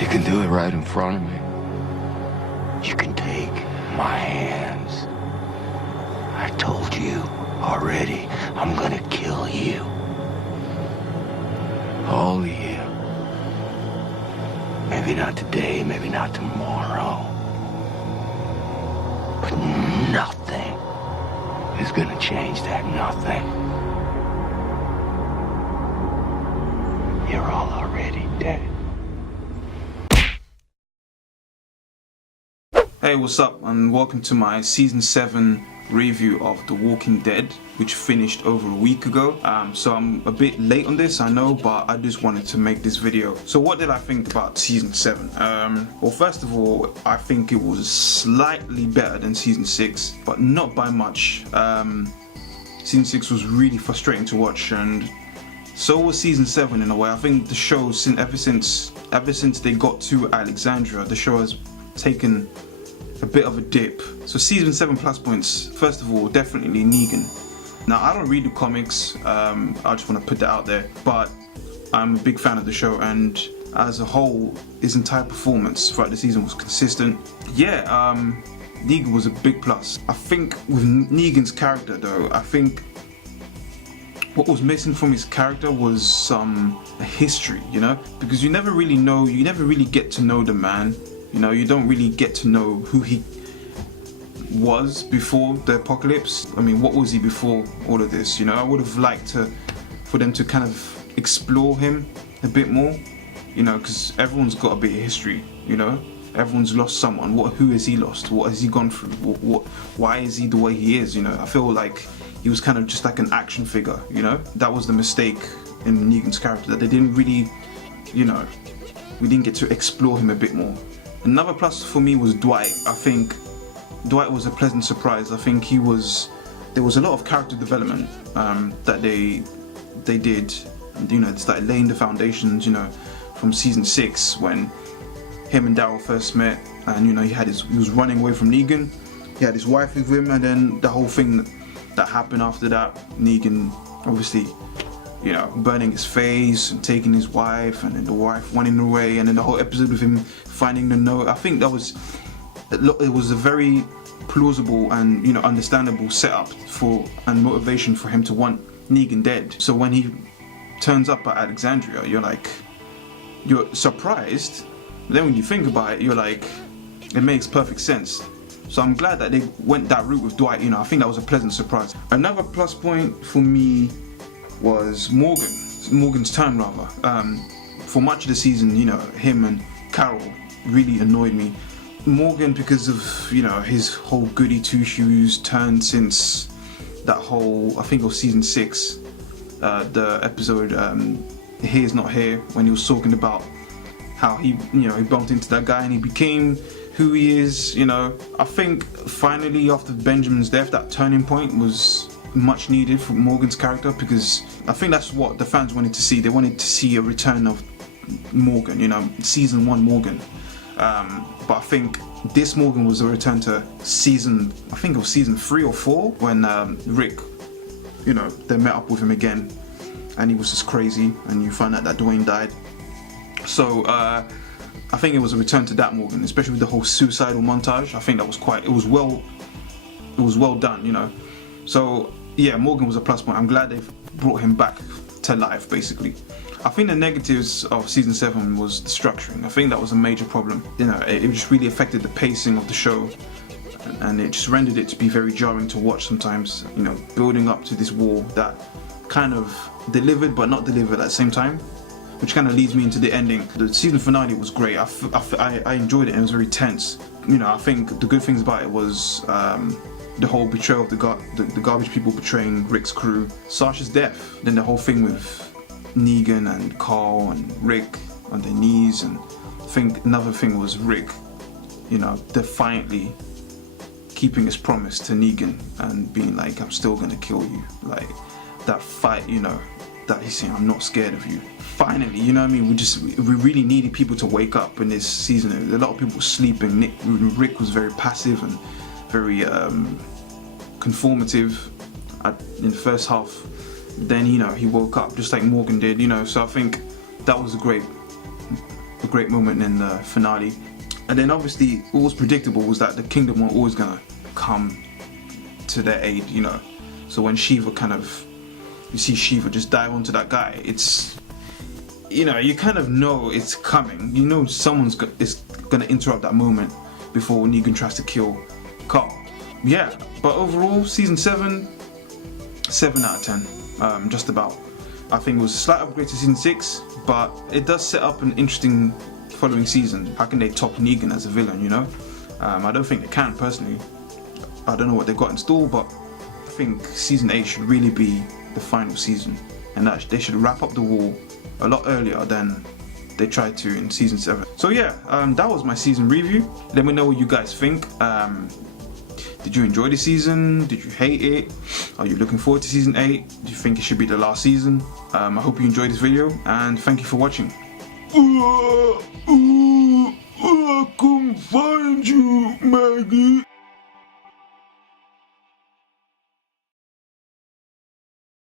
You can do it right in front of me. You can take my hands. I told you already, I'm gonna kill you. All of you. Maybe not today, maybe not tomorrow. But nothing is gonna change that nothing. You're all already dead. Hey, what's up, and welcome to my season 7 review of The Walking Dead, which finished over a week ago. So I'm a bit late on this, I know, but I just wanted to make this video. So what did I think about season 7? Well, first of all, I think it was slightly better than season 6, but not by much. Season 6 was really frustrating to watch, and so was season 7 in a way. I think the show, ever since they got to Alexandria, the show has taken a bit of a dip. So season 7 plus points. First of all, definitely Negan. Now, I don't read the comics, I just want to put that out there, but I'm a big fan of the show, and as a whole, his entire performance throughout the season was consistent. Yeah, Negan was a big plus. I think with Negan's character though, I think what was missing from his character was a history, you know, because you never really get to know the man. You know, you don't really get to know who he was before the apocalypse. I mean, what was he before all of this? You know, I would have liked for them to kind of explore him a bit more. You know, because everyone's got a bit of history. You know, everyone's lost someone. Who has he lost? What has he gone through? Why is he the way he is? You know, I feel like he was kind of just like an action figure. You know, that was the mistake in Negan's character, that they didn't really, you know, we didn't get to explore him a bit more. Another plus for me was Dwight. I think Dwight was a pleasant surprise. I think there was a lot of character development that they did. You know, they started laying the foundations, you know, from season 6 when him and Daryl first met, and you know, he was running away from Negan. He had his wife with him, and then the whole thing that happened after that, Negan obviously, you know, burning his face and taking his wife, and then the wife running away, and then the whole episode with him finding the note. I think it was a very plausible and, you know, understandable setup and motivation for him to want Negan dead. So when he turns up at Alexandria, you're surprised, but then when you think about it, you're like, it makes perfect sense. So I'm glad that they went that route with Dwight. You know, I think that was a pleasant surprise. Another plus point for me was Morgan's turn rather. For much of the season, you know, him and Carol really annoyed me. Morgan, because of, you know, his whole goody two shoes turn since that whole, I think it was season 6, the episode Here's Not Here, when he was talking about how he bumped into that guy and he became who he is. You know, I think finally after Benjamin's death, that turning point was much needed for Morgan's character, because I think that's what the fans wanted to see. They wanted to see a return of Morgan, you know, season 1 Morgan. But I think this Morgan was a return to season 3 or 4, when Rick, you know, they met up with him again, and he was just crazy, and you find out that Dwayne died. So I think it was a return to that Morgan, especially with the whole suicidal montage. I think that was it was well done, you know. So yeah, Morgan was a plus point. I'm glad they've brought him back to life, basically. I think the negatives of season 7 was the structuring. I think that was a major problem. You know, it just really affected the pacing of the show, and it just rendered it to be very jarring to watch sometimes. You know, building up to this war that kind of delivered but not delivered at the same time, which kind of leads me into the ending. The season finale was great. I enjoyed it, and it was very tense. You know, I think the good things about it was the whole betrayal of the garbage people betraying Rick's crew, Sasha's death, then the whole thing with Negan and Carl and Rick on their knees, and I think another thing was Rick, you know, defiantly keeping his promise to Negan and being like, I'm still gonna kill you. Like that fight, you know, that he's saying, I'm not scared of you. Finally, you know what I mean, we really needed people to wake up in this season. A lot of people were sleeping. Rick was very passive and very conformative in the first half. Then, you know, he woke up just like Morgan did, you know. So I think that was a great great moment in the finale. And then obviously what was predictable was that the kingdom were always gonna come to their aid, you know. So when Shiva you see Shiva just dive onto that guy, it's, you know, you kind of know it's coming. You know someone's is gonna interrupt that moment before Negan tries to kill Carl. Yeah, but overall, season 7 out of 10, just about. I think it was a slight upgrade to season 6, but it does set up an interesting following season. How can they top Negan as a villain, you know? I don't think they can, personally. I don't know what they've got in store, but I think season 8 should really be the final season, and that they should wrap up the war a lot earlier than they tried to in season 7. So yeah, that was my season review. Let me know what you guys think. Did you enjoy the season? Did you hate it? Are you looking forward to season 8? Do you think it should be the last season? I hope you enjoyed this video, and thank you for watching. I couldn't find you, Maggie.